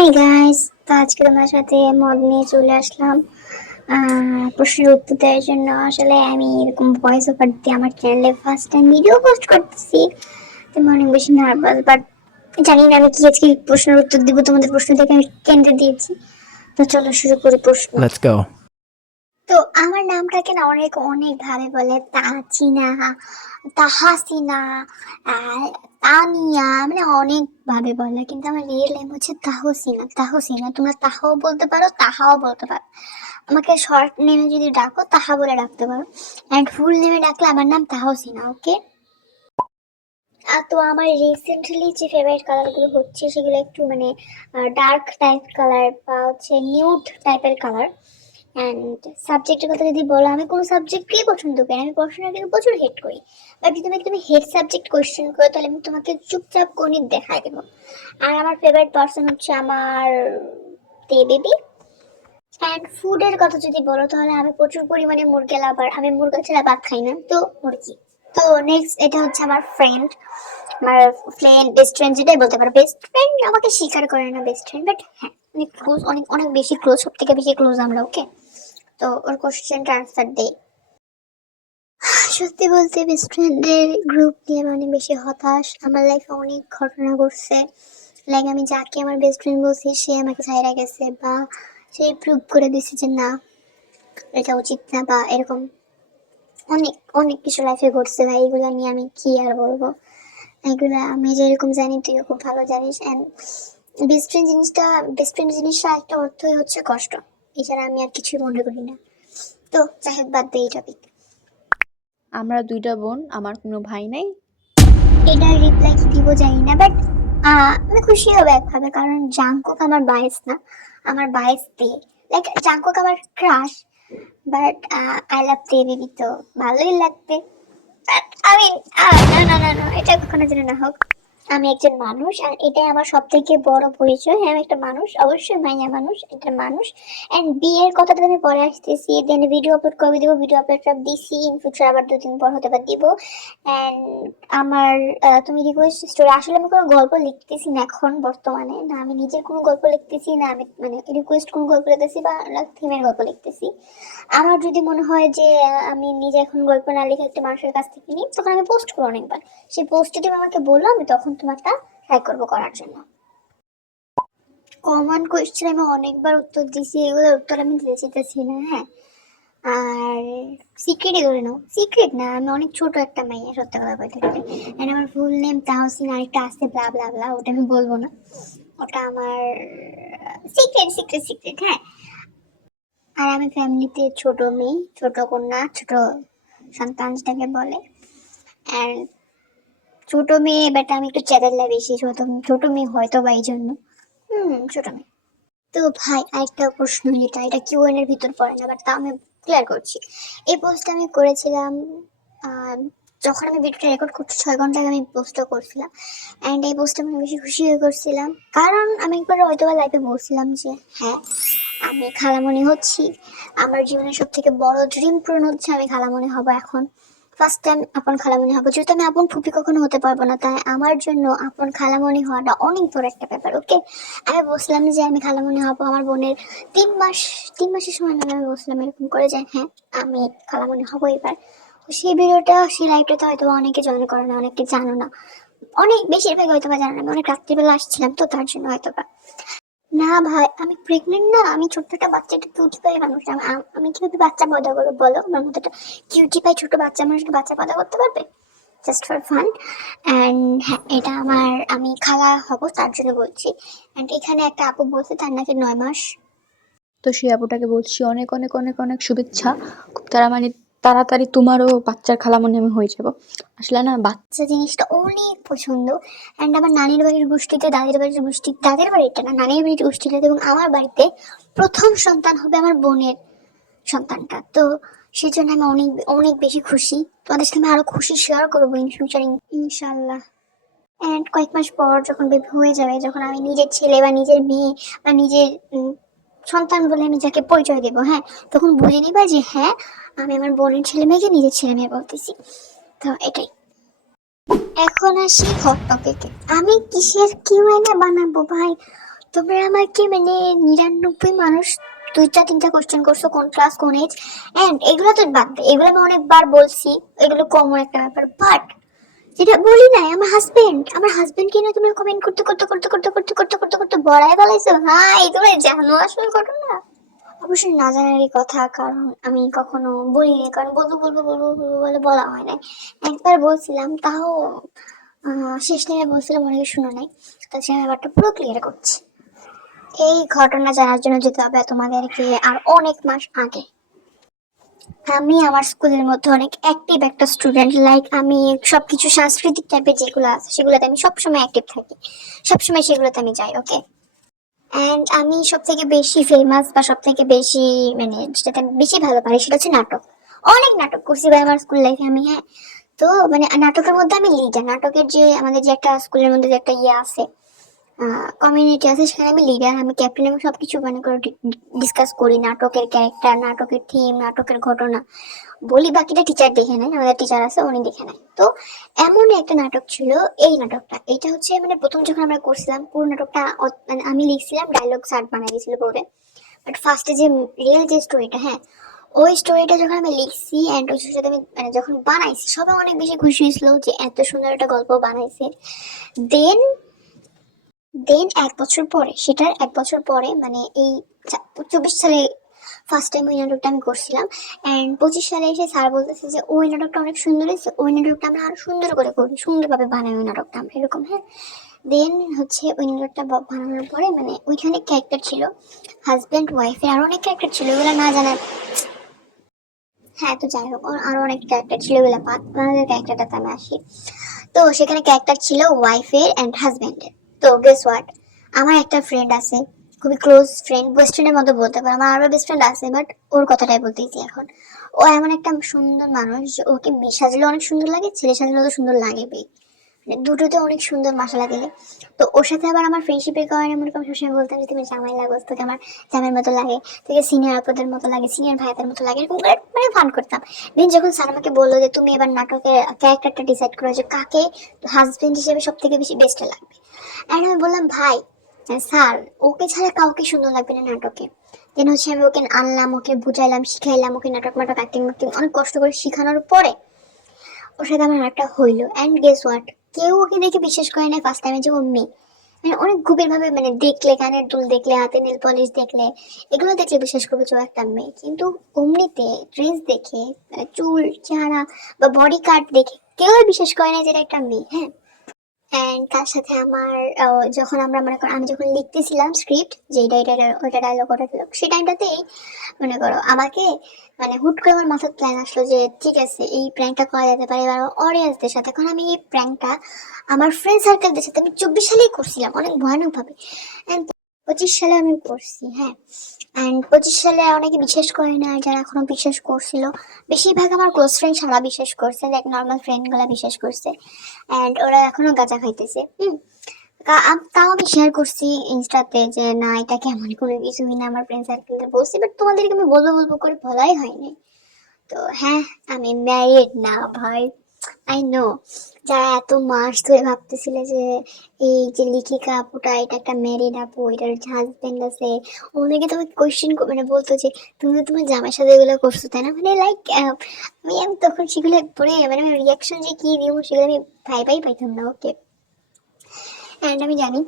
Hi guys, তো আজকে তোমার সাথে মদ নিয়ে চলে আসলাম প্রশ্নের উত্তর দেওয়ার জন্য। আসলে আমি এরকম ভয়েস ওভার দিয়ে আমার চ্যানেলে ফার্স্ট টাইম ভিডিও পোস্ট করতেছি, তো আমি অনেক বেশি নার্ভাস। বাট জানি না আমি কি আজকে প্রশ্নের উত্তর দিব, তোমাদের প্রশ্ন থেকে আমি কেন্দ্রে দিয়েছি। তো চলো শুরু করি প্রশ্ন। Let's go. তো আমার নামটাকে না অনেক অনেক ভাবে বলে, তাচিনা, তাহাসিনা, তানিয়া, মানে অনেক ভাবে বলে, কিন্তু আমার রিয়েল নেম হচ্ছে তাহসিনা। তাহসিনা, তোমরা তাহাও বলতে পারো, তাহাও বলতে পারো। আমাকে শর্ট নেমে যদি ডাকো তাহা বলে ডাকতে পারো, অ্যান্ড ফুল নেমে ডাকলে আমার নাম তাহসিনা। ওকে। তো আমার রিসেন্টলি যে ফেভারিট কালারগুলো হচ্ছে সেগুলো একটু মানে ডার্ক টাইপ কালার বা হচ্ছে নিউড টাইপের কালার। অ্যান্ড সাবজেক্টের কথা যদি বলো, আমি কোনো সাবজেক্টকেই পছন্দ করি না, আমি পড়াশোনাকে প্রচুর হেট করি। বাট যদি তুমি হেড সাবজেক্ট কোয়েশ্চেন করো তাহলে আমি তোমাকে চুপচাপ গণিত দেখাই দেবো। আর আমার ফেভারিট পার্সন হচ্ছে আমার তে বেবি। অ্যান্ড ফুডের কথা যদি বলো তাহলে আমি প্রচুর পরিমাণে মুরগি লাভার, আমি মুরগা ছাড়া ভাত খাই না, তো মুরগি। তো নেক্সট এটা হচ্ছে আমার ফ্রেন্ড, আমার ফ্রেন্ড, বেস্ট ফ্রেন্ড যেটাই বলতে পারো। বেস্ট ফ্রেন্ড আমাকে স্বীকার করে না বেস্ট ফ্রেন্ড, বাট হ্যাঁ অনেক ক্লোজ, অনেক অনেক বেশি ক্লোজ, সব থেকে বেশি ক্লোজ আমরা। ওকে। তো ওর কোশ্চেনটা আনসার দেই। সত্যি বলতে বেস্ট ফ্রেন্ডের গ্রুপ নিয়ে আমি অনেক বেশি হতাশ। আমার লাইফে অনেক ঘটনা ঘটছে, লাইক আমি যাকে আমার বেস্ট ফ্রেন্ড বলছি সে আমাকে ছাইড়া গেছে, বা সে প্রুভ করে দিছে যে না এটা উচিত না, বা এরকম অনেক অনেক কিছু লাইফে ঘটছে ভাই। এগুলো নিয়ে আমি কি আর বলবো, এগুলো আমি যেরকম জানি তুইও খুব ভালো জানিস। অ্যান্ড বেস্ট ফ্রেন্ড জিনিসটা, বেস্ট ফ্রেন্ড জিনিসটা একটা অর্থই হচ্ছে কষ্ট, এছাড়া আমি আর কিছুই মনে করি না। তো যাই হোক, বাদ দিই এই টপিক। আমরা দুইটা বোন, আমার কোনো ভাই নাই। এটার রিপ্লাই কি দিব জানি না, বাট আমি খুশি হবো একভাবে, কারণ জাংকুক আমার বায়েস না, আমার বায়েস তে। লাইক জাংকুক আমার ক্রাশ, বাট আই লাভ তে বেবি, তো ভালোই লাগবে। বাট আমি না না না না, এটা কখনো যেন না হোক। আমি একজন মানুষ, আর এটাই আমার সব থেকে বড় পরিচয়। হ্যাঁ, আমি একটা মানুষ, অবশ্যই মাইয়া মানুষ, একটা মানুষ। এন্ড বিয়ের কথাটা আমি পরে আসতেছি, দেন ভিডিও আপলোড করে দিব, ভিডিও আপলোড সব দিছি, ইন ফিউচার আবার 2 দিন পর হতে পারে দিব। এন্ড আমার তুমি রিকোয়েস্ট স্টোরি, আসলে আমি কোনো গল্প লিখতেছি না এখন বর্তমানে, না আমি নিজের কোনো গল্প লিখতেছি না, আমি মানে রিকোয়েস্ট কোনো গল্প লিখতেছি বা থিমের গল্প লিখতেছি। আমার যদি মনে হয় যে আমি নিজে এখন গল্প না লিখে একটা মানুষের কাছ থেকে নিই, তখন আমি পোস্ট করবো অনেকবার। সেই পোস্টে তুমি আমাকে বললো, আমি তখন তোমারটা ট্রাই করবো করার জন্য। কমন কোয়েশ্চেন আমি অনেকবার উত্তর দিছি, এগুলোর উত্তর আমি দিতে চাইতেছি না। হ্যাঁ, আর সিক্রেটই ধরে নাও, সিক্রেট না, আমি অনেক ছোট একটা মাইয়া, সত্যি কথা বলতে গেলে। এন্ড আমার ফুল নেম তাহসিন, আরেকটা আছে ব্লা ব্লা ব্লা, ওটা আমি বলবো না, ওটা আমার সিক্রেট সিক্রেট সিক্রেট। হ্যাঁ, আর আমি ফ্যামিলিতে ছোট মেয়ে, ছোট কন্যা, ছোট সন্তান যেটাকে বলে। আর ছোট মেয়ে, বাট আমি একটু চ্যাটাল্লা বেশি, ছোট ছোট মেয়ে হয়তো বা এই জন্য। ছোট মেয়ে। তো ভাই আরেকটা প্রশ্ন, যেটা এটা কিউএন এর ভিতর পড়ে না, বাট তা আমি ক্লিয়ার করছি। এই পোস্টটা আমি করেছিলাম যখন আমি ভিডিওটা রেকর্ড করছি 6 ঘন্টা আগে আমি পোস্টটা করছিলাম। অ্যান্ড এই পোস্টটা আমি বেশি খুশি হয়ে করছিলাম, কারণ আমি একবার হয়তো বা লাইফে বলছিলাম যে হ্যাঁ আমি খালামণি হচ্ছি, আমার জীবনের সব থেকে বড় ড্রিম পূরণ হচ্ছে, আমি খালামণি হব এখন। ফার্স্ট টাইম আপন খালামণি হবো, যেহেতু আমি আপন ফুপি কখনো হতে পারবো না, তাই আমার জন্য আপন খালামণি হওয়াটা অনেক বড় একটা ব্যাপার। ওকে। আমি বলছিলাম যে আমি খালামণি হবো আমার বোনের 3 মাস, 3 মাসের সময় আমি বলছিলাম এরকম করে যে হ্যাঁ আমি খালামণি হবো এবার। তো সেই ভিডিওটা, সেই লাইভটাতে হয়তো অনেকে জয়েন করে না, অনেকে জানো না, অনেক বেশিরভাগ হয়তো বা জানো না, আমি অনেক রাত্রিবেলা আসছিলাম তো তার জন্য হয়তো বা। না ভাই, আমি প্রেগনেন্ট না, আমি ছোট্ট একটা বাচ্চা, একটা কিউটি পাই মানুষ। আমি কিভাবে বাচ্চা পয়দা করবো বলো? আমার মতো একটা কিউটি পাই ছোট বাচ্চা মানুষকে বাচ্চা পয়দা করতে পারবে? Just for fun. অ্যান্ড হ্যাঁ, এটা আমার, আমি খালা হব তার জন্য বলছি। অ্যান্ড এখানে একটা আপু বলছে তার নাকি 9 মাস। তো সেই আপুটাকে বলছি অনেক অনেক অনেক অনেক শুভেচ্ছা। খুব তাড়াতাড়ি তোমারও বাচ্চার খালামণি আমি হয়ে যাব। আসলে না বাচ্চা জিনিসটা অনেক পছন্দ। অ্যান্ড আমার নানির বাড়ির গোষ্ঠীতে, দাদির বাড়ির গোষ্ঠী, দাদির বাড়িতে না, নানির বাড়ির গোষ্ঠীতে এবং আমার বাড়িতে প্রথম সন্তান হবে আমার বোনের সন্তানটা। তো সেই জন্য আমি অনেক অনেক বেশি খুশি। তোমাদের সাথে আমি আরো খুশি শেয়ার করবো ইন ফিউচার, ইনশাল্লাহ। অ্যান্ড কয়েক মাস পর যখন বেবি হয়ে যাবে, যখন আমি নিজের ছেলে বা নিজের মেয়ে বা নিজের সন্তান বলে আমি যাকে পরিচয় দেবো, হ্যাঁ, তখন বুঝে নিবা যে হ্যাঁ আমি আমার বোনের ছেলে মেয়েকে নিজের ছেলে মেয়ে বলতেছি। তো এটাই। এখন আসি হট টপিকে, আমি কিসের কিউএনএ বানাবো ভাই? তোমরা আমাকে মানে 99 মানুষ 2-3টা কোশ্চেন করছো, কোন ক্লাস কোন এজ, এন্ড এগুলো তো বাদ দে, এগুলো আমি অনেকবার বলছি, এগুলো কমন একটা ব্যাপার। বাট যেটা বলি নাই, আমার হাজবেন্ড কিনা তোমরা কমেন্ট করতে করতে করতে করতে করতে করতে করতে করতে বড়াই বলাইছো। ভাই তোমরা জানো আসল ঘটনা? অবশ্যই না জানারই কথা, কারণ আমি কখনো বলিনি, কারণ বলবো বলবো বলবো বলবো বলে বলা হয় নাই। একবার বলছিলাম, তাও শেষ টাইমে বলছিলাম, অনেকে শুনে নাই। তাছাড়া ব্যাপারটা পুরো ক্লিয়ার করছি। এই ঘটনা জানার জন্য যেতে হবে তোমাদেরকে আর অনেক মাস আগে। আমি আমার স্কুলের মধ্যে অনেক অ্যাক্টিভ একটা স্টুডেন্ট, লাইক আমি সবকিছু সাংস্কৃতিক টাইপের যেগুলো আছে সেগুলোতে আমি সবসময় অ্যাক্টিভ থাকি, সবসময় সেগুলোতে আমি যাই, ওকে। অ্যান্ড আমি সব থেকে বেশি ফেমাস বা সব থেকে বেশি মানে যেটাতে আমি বেশি ভালো পারি সেটা হচ্ছে নাটক। অনেক নাটক করছি ভাই আমার স্কুল লাইফে আমি, হ্যাঁ। তো মানে নাটকের মধ্যে আমি লিডার, নাটকের যে আমাদের যে একটা স্কুলের মধ্যে যে একটা ইয়ে আছে, কমিউনিটি আছে, সেখানে আমি লিডার, আমি ক্যাপ্টেন, এবং সবকিছু মানে করে ডিসকাস করি, নাটকের ক্যারেক্টার, নাটকের থিম, নাটকের ঘটনা বলি। বাকিটা টিচার দেখে নেয়, আমাদের টিচার আছে উনি দেখে নেয়। তো এমন একটা নাটক ছিল এই নাটকটা, এটা হচ্ছে মানে প্রথম যখন আমরা করছিলাম পুরো নাটকটা মানে আমি লিখছিলাম, ডায়লগ সার্ট বানিয়ে দিয়েছিল পরে। বাট ফার্স্টে যে রিয়েল যে স্টোরিটা, হ্যাঁ, ওই স্টোরিটা যখন আমি লিখছি অ্যান্ড ওই সাথে আমি মানে যখন বানাইছি, সবাই অনেক বেশি খুশি হয়েছিল যে এত সুন্দর একটা গল্প বানাইছে। দেন দেন 1 বছর পরে, সেটার 1 বছর পরে মানে এই 24 সালে ফার্স্ট টাইম ওই নাটকটা আমি করছিলাম। অ্যান্ড 25 সালে এসে স্যার বলতেছে যে ওই নাটকটা অনেক সুন্দর হয়েছে, ওই নাটকটা আমরা আরো সুন্দর করে করি, সুন্দরভাবে বানাই ওই নাটকটা আমরা, এরকম, হ্যাঁ। দেন হচ্ছে ওই নাটকটা বানানোর পরে মানে ওইখানে ক্যারেক্টার ছিল হাজব্যান্ড ওয়াইফের, আরো অনেক ক্যারেক্টার ছিল, এগুলো না জানার। হ্যাঁ, তো যাই হোক, আরো অনেক ক্যারেক্টার ছিল, এগুলো বাদ, ওনাদের ক্যারেক্টারটাতে আমি আসি। তো সেখানে ক্যারেক্টার ছিল ওয়াইফের অ্যান্ড হাজব্যান্ডের। তো গেস হোয়াট, আমার একটা ফ্রেন্ড আছে, খুবই ক্লোজ ফ্রেন্ড, বেস্ট ফ্রেন্ডের মতো বলতে পারো, আমার আরো বেস্ট ফ্রেন্ড আছে, বাট ওর কথাটাই বলতেইছি এখন। ও এমন একটা সুন্দর মানুষ যে ওকে মেয়ে সাজলে অনেক সুন্দর লাগে, ছেলে সাজলে তো সুন্দর লাগবেই, মানে দুটোতে অনেক সুন্দর মশলা দিলে। তো ওর সাথে আবার আমার ফ্রেন্ডশিপের কারণে মনে করি সবসময় বলতাম যে তুমি জামাই লাগো, তোকে আমার জামাইয়ের মতো লাগে, তোকে সিনিয়র আপুদের মতো লাগে, সিনিয়র ভাইদের মতো লাগে, এরকম করে মানে ফান করতাম। দেন যখন স্যার আমাকে বললো যে তুমি এবার নাটকের ক্যারেক্টারটা ডিসাইড করো যে কাকে হাজবেন্ড হিসেবে সব থেকে বেশি বেস্ট লাগবে, আর আমি বললাম ভাই, স্যার, ওকে ছাড়া কাউকে সুন্দর লাগবে না নাটকে। দেন হচ্ছে আমি ওকে আনলাম, ওকে বুঝাইলাম, শিখাইলাম, ওকে নাটক নাটক অ্যাক্টিং অ্যাক্টিং অনেক কষ্ট করে শিখানোর পরে ওর সাথে আমার একটা হইলো। অ্যান্ড গেস হোয়াট, কেউ ওকে দেখে বিশ্বাস করে না ফার্স্ট টাইমে যে ও মেয়ে। মানে অনেক গভীর ভাবে মানে দেখলে, কানের দুল দেখলে, হাতে নীল পলিশ দেখলে, এগুলো দেখলে বিশ্বাস করবে যে ও একটা মেয়ে। কিন্তু অমনিতে ড্রেস দেখে, চুল, চেহারা বা বডি কাট দেখে কেউ বিশ্বাস করে না যে এটা একটা মেয়ে, হ্যাঁ। অ্যান্ড তার সাথে আমার যখন আমরা মনে করো আমি যখন লিখতেছিলাম স্ক্রিপ্ট, যে এটা ওইটা ডায়লগ ওটা dialogue, সেই টাইমটাতেই মনে করো আমাকে মানে হুট করে আমার মাথার প্ল্যান আসলো যে ঠিক আছে এই প্র্যাঙ্কটা করা যেতে পারে এবার অডিয়েন্সদের সাথে, কারণ আমি এই প্র্যাঙ্কটা আমার ফ্রেন্ড সার্কেলদের সাথে আমি 24 সালেই করছিলাম অনেক ভয়ানক ভাবে। অ্যান্ড 25 সালে আমি করছি, হ্যাঁ। অ্যান্ড 25 সালে অনেকে বিশ্বাস করে না, যারা এখনো বিশ্বাস করছিল, বেশিরভাগ আমার ক্লোজ ফ্রেন্ড সারা বিশ্বাস করছে, লাইক নর্মাল ফ্রেন্ড গুলা বিশ্বাস করছে। অ্যান্ড ওরা এখনো গাঁজা খাইতেছে, তাও আমি শেয়ার করছি ইনস্টাতে যে না এটা কেমন কোনো কিছুই না, আমার ফ্রেন্ড সার্কেলদের বলছি, বাট তোমাদেরকে আমি বলবো বলবো করে বলাই হয়নি। তো হ্যাঁ, আমি ম্যারিড না ভাই, আই নো। যারা এত মাস ধরে ভাবতেছিলে যে এই যে লিখিকা আপুটা এটা একটা ম্যারিড আপু, এটার হাজবেন্ড আছে, অনেকে তোমাকে কোয়েশ্চেন মানে বলতো যে তুমি তো তোমার জামাইয়ের সাথে এগুলো করছো তাই না, মানে লাইক আমি তখন সেগুলো পরে মানে রিয়াকশন যে কি দিব সেগুলো আমি ভাই পাইতাম না, ওকে। অ্যান্ড আমি জানি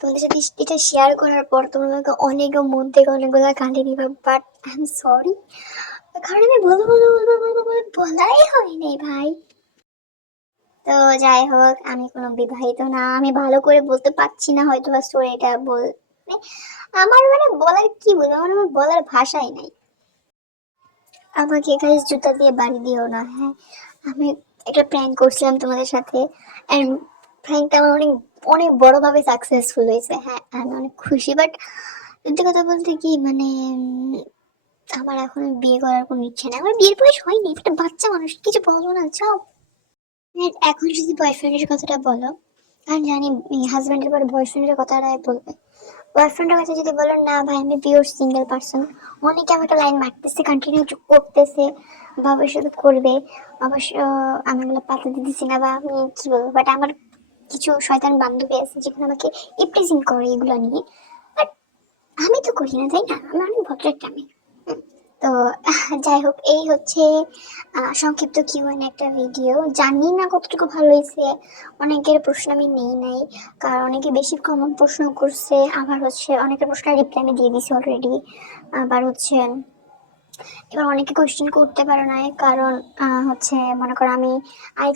তোমাদের সাথে এটা শেয়ার করার পর তোমরা আমাকে অনেক মন থেকে অনেকগুলো কাঁদে নিবা, বাট আই এম সরি, কারণ আমি বলবো বলবো বলবো বলবো বলে বলাই হয়নি ভাই। তো যাই হোক, আমি কোনো বিবাহিত না, আমি ভালো করে বলতে পারছি না হয়তো বা স্টোরিটা মানে আমার মানে বলার কি বলবো, আমার বলার ভাষাই নাই। আমাকে এখানে জুতা দিয়ে বাড়ি দিও না, হ্যাঁ। আমি একটা প্র্যাঙ্ক করছিলাম তোমাদের সাথে, এন্ড প্র্যাঙ্কটা আমার অনেক অনেক বড়ভাবে সাকসেসফুল হয়েছে, হ্যাঁ, আমি অনেক খুশি। বাট সত্যি কথা বলতে কি মানে আমার এখন বিয়ে করার কোনো ইচ্ছে নেই, আমার বিয়ের বয়স হয়নি, একটা বাচ্চা মানুষ, কিছু বলো না চাও। এখন যদি বয়ফ্রেন্ডের কথাটা বলো, আমি জানি হাজবেন্ডের পর বয়ফ্রেন্ডের কথাটাই বলবে। বয়ফ্রেন্ডের কাছে যদি বলো না ভাই আমি পিওর সিঙ্গেল পার্সন, অনেকে আমাকে লাইন মারতেছে, কন্টিনিউ করতেছে, ভবিষ্যতে করবে, অবশ্য আমি এগুলো পাত্তা দিতেছি না বা আমি কি বলবো, বাট আমার কিছু শয়তান বান্ধবী আছে যেখানে আমাকে ইপটিজিং করে এগুলো নিয়ে। আমি তো করি না, তাই না? আমি অনেক ভদ্র একটা মেয়ে। তো যাই হোক, এই হচ্ছে সংক্ষিপ্ত কিউএন একটা ভিডিও। জানি না কতটুকু ভালো হয়েছে, অনেকের প্রশ্ন আমি নেই নাই, কারণ অনেকে বেশি কমন প্রশ্ন করছে, আবার হচ্ছে অনেকের প্রশ্নের রিপ্লাই আমি দিয়ে দিছি অলরেডি। আবার হচ্ছে এবার অনেকে কোয়েশ্চেন করতে পারে না, কারণ হচ্ছে মনে করো আমি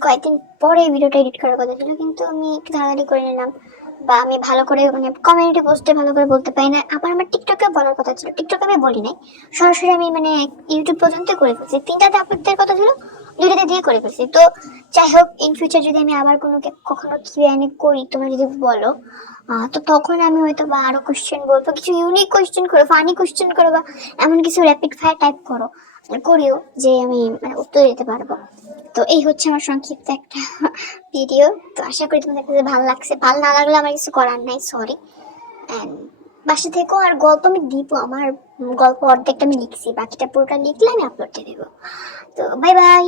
কয়েকদিন পরে ভিডিওটা এডিট করার কথা ছিল, কিন্তু আমি একটু তাড়াতাড়ি করে নিলাম, বা আমি ভালো করে মানে কমিউনিটি পোস্টে ভালো করে বলতে পারি না। আবার আমার টিকটকে বলার কথা ছিল, টিকটকে আমি বলি নাই, সরাসরি আমি মানে ইউটিউব পর্যন্ত করে ফেলছি, তিনটাতে আপলোড দেওয়ার কথা ছিল, দুইটাতে দিয়ে করে ফেলছি। তো যাই হোক, ইন ফিউচার যদি আমি আবার কখনো কিউএনএ করি, তোমরা যদি বলো, তো তখন আমি হয়তো বা আরো কোশ্চেন বলবো, কিছু ইউনিক কোশ্চেন করো, ফানি কোশ্চেন করো, বা এমন কিছু র্যাপিড ফায়ার টাইপ করো, করিও, যে আমি মানে উত্তর দিতে পারবো। তো এই হচ্ছে আমার সংক্ষিপ্ত একটা ভিডিও। তো আশা করি তোমাদের কাছে ভালো লাগছে, ভালো না লাগলে আমার কিছু করার নাই, সরি। এন্ড বাসা থেকো, আর গল্প আমি দিব, আমার গল্প অর্ধেকটা আমি লিখছি, বাকিটা পুরোটা লিখলে আমি আপলোড দিয়ে দেবো। তো বাই বাই।